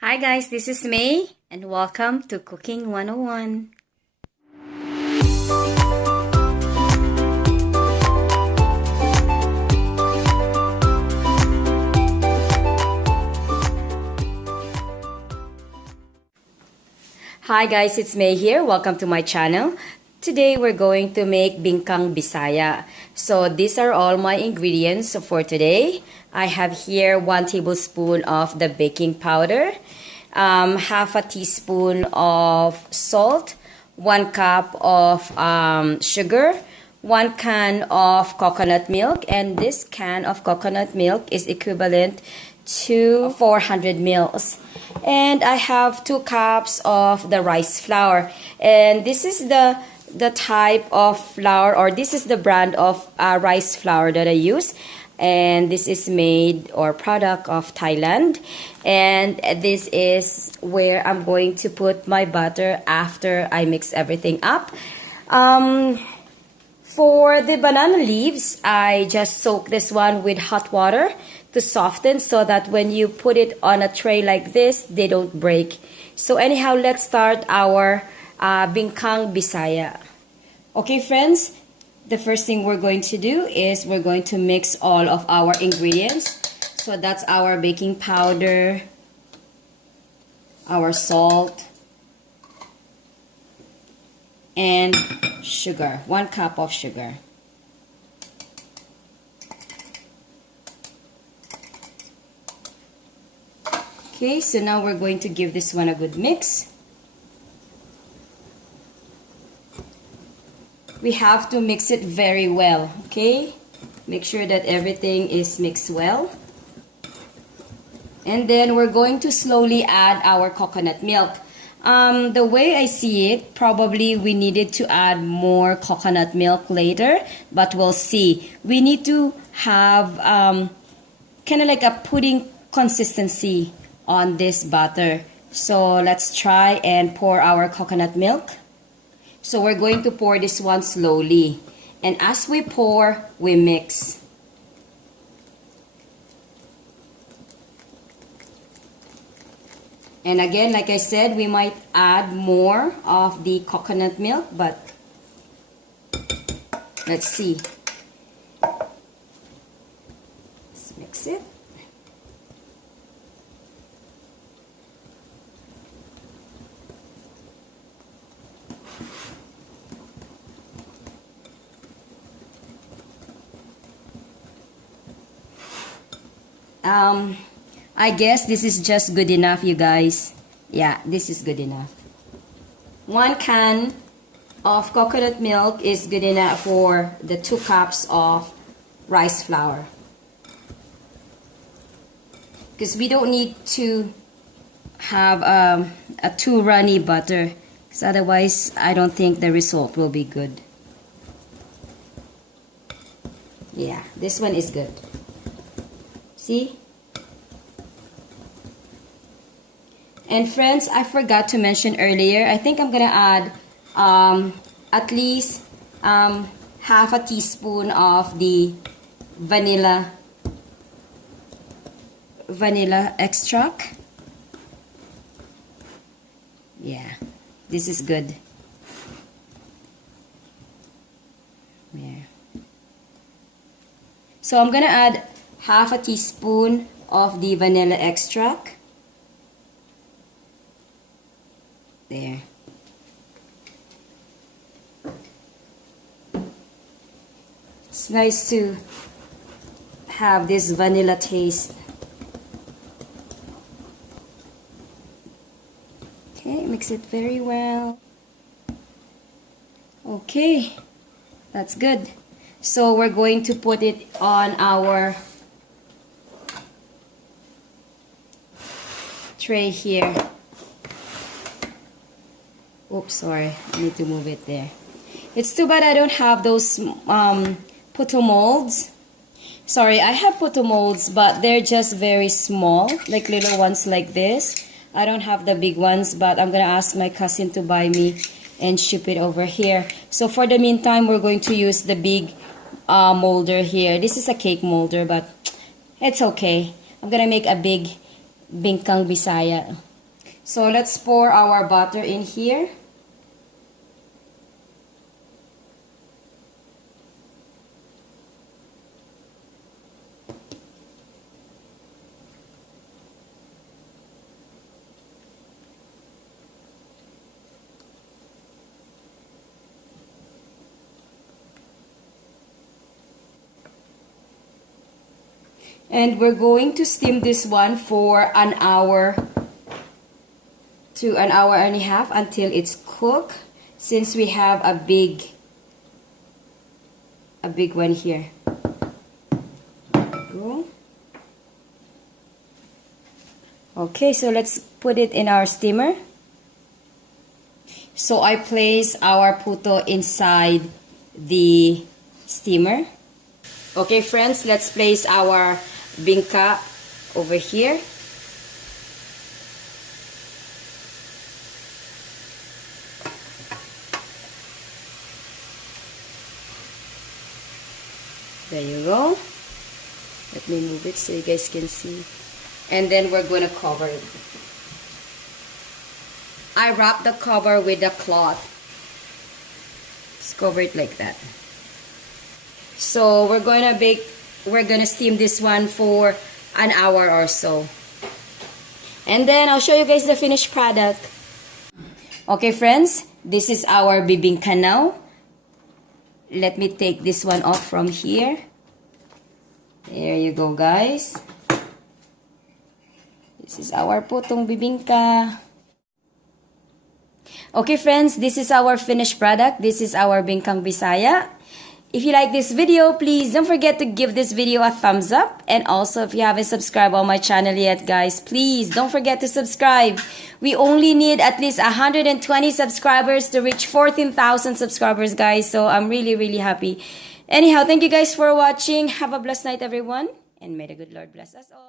Hi guys, this is May and welcome to Cooking 101. Hi guys, it's May here. Welcome to my channel. Today we're going to make Bingkang Bisaya. So these are all my ingredients for today. I have here 1 tablespoon of the baking powder, half a teaspoon of salt, 1 cup of sugar, 1 can of coconut milk, and this can of coconut milk is equivalent to 400 mils. And I have 2 cups of the rice flour, and this is the type of flour, or this is the brand of rice flour that I use, and this is made or product of Thailand. And this is where I'm going to put my butter after I mix everything up. For the banana leaves, I just soak this one with hot water to soften, so that when you put it on a tray like this, they don't break. So anyhow, let's start our Bingkang Bisaya. Okay friends, the first thing we're going to do is we're going to mix all of our ingredients. So that's our baking powder, our salt, and sugar, 1 cup of sugar. Okay, so now we're going to give this one a good mix. We have to mix it very well, okay? Make sure that everything is mixed well. And then we're going to slowly add our coconut milk. The way I see it, probably we needed to add more coconut milk later, but we'll see. We need to have kind of like a pudding consistency on this butter. So let's try and pour our coconut milk. So we're going to pour this one slowly, and as we pour, we mix. And again, like I said, we might add more of the coconut milk, but let's see. Let's mix it. I guess this is just good enough, you guys. Yeah, this is good enough. 1 can of coconut milk is good enough for the 2 cups of rice flour. Because we don't need to have a too runny butter, because otherwise I don't think the result will be good. Yeah, this one is good. See? And friends, I forgot to mention earlier, I think I'm gonna add at least half a teaspoon of the vanilla extract. Yeah, this is good. Yeah. So I'm gonna add half a teaspoon of the vanilla extract. There. It's nice to have this vanilla taste. Okay, mix it very well. Okay, that's good. So we're going to put it on our tray here. Oops, sorry, I need to move it there. It's too bad I don't have those puto molds. Sorry, I have puto molds, but they're just very small, like little ones like this. I don't have the big ones, but I'm gonna ask my cousin to buy me and ship it over here. So for the meantime, we're going to use the big molder here. This is a cake molder, but it's okay. I'm gonna make a big Bingkang Bisaya. So let's pour our butter in here. And we're going to steam this one for an hour to an hour and a half until it's cooked, since we have a big one here. Go. Okay, so let's put it in our steamer. So I place our puto inside the steamer. Okay friends, let's place our bingka over here. There you go. Let me move it so you guys can see. And then we're going to cover it. I wrap the cover with a cloth. Just cover it like that. So we're gonna steam this one for an hour or so. And then I'll show you guys the finished product. Okay friends, this is our bibingka now. Let me take this one off from here. There you go guys. This is our putong bibingka. Okay friends, this is our finished product. This is our Bingkang Bisaya. If you like this video, please don't forget to give this video a thumbs up. And also, if you haven't subscribed on my channel yet, guys, please don't forget to subscribe. We only need at least 120 subscribers to reach 14,000 subscribers, guys. So I'm really happy. Anyhow, thank you guys for watching. Have a blessed night, everyone. And may the good Lord bless us all.